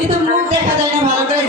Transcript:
কিন্তু মুখ দেখা যায় না ভালো করে